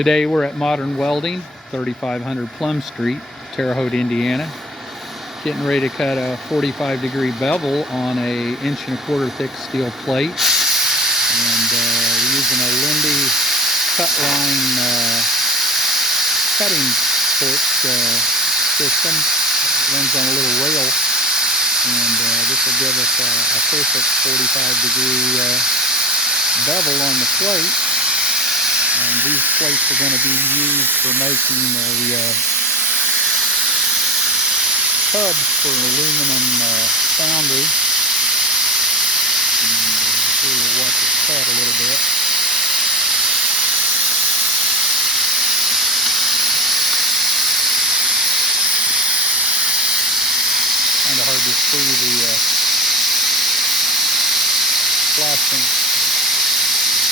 Today we're at Modern Welding, 3500 Plum Street, Terre Haute, Indiana. Getting ready to cut a 45-degree bevel on a 1¼ thick steel plate. And we're using a Linde Cut-Line cutting torch system. It runs on a little rail. And this will give us a perfect 45-degree bevel on the plate. And these plates are going to be used for making a tubs for an aluminum foundry. And here we'll watch it cut a little bit. Kind of hard to see the flashing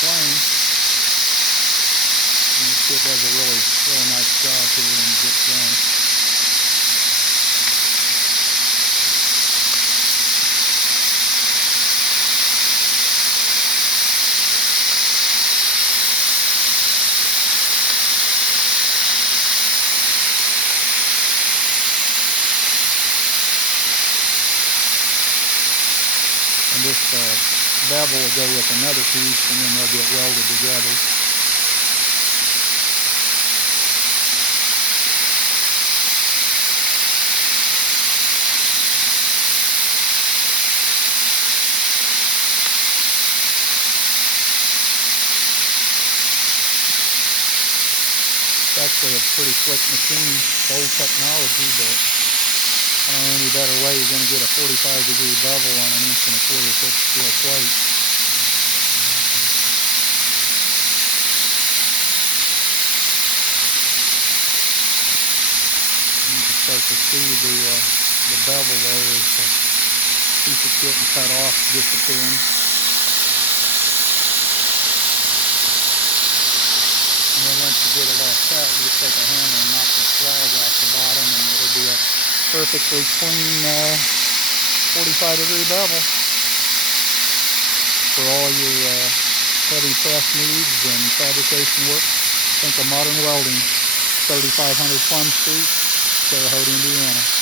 flame. It does a really nice job here when it gets done. And this bevel will go with another piece, and then they'll get welded together. It's actually a pretty slick machine. It's old technology, but I don't know any better way you're going to get a 45-degree bevel on an 1¼ thick steel plate. And you can start to see the bevel there as the piece that's getting cut off disappearing. And then once you get it all cut, you just take a hammer and knock the slag off the bottom, and it'll be a perfectly clean 45-degree bevel for all your heavy press needs and fabrication work. Think of Modern Welding, 3500 Plum Street, Terre Haute, Indiana.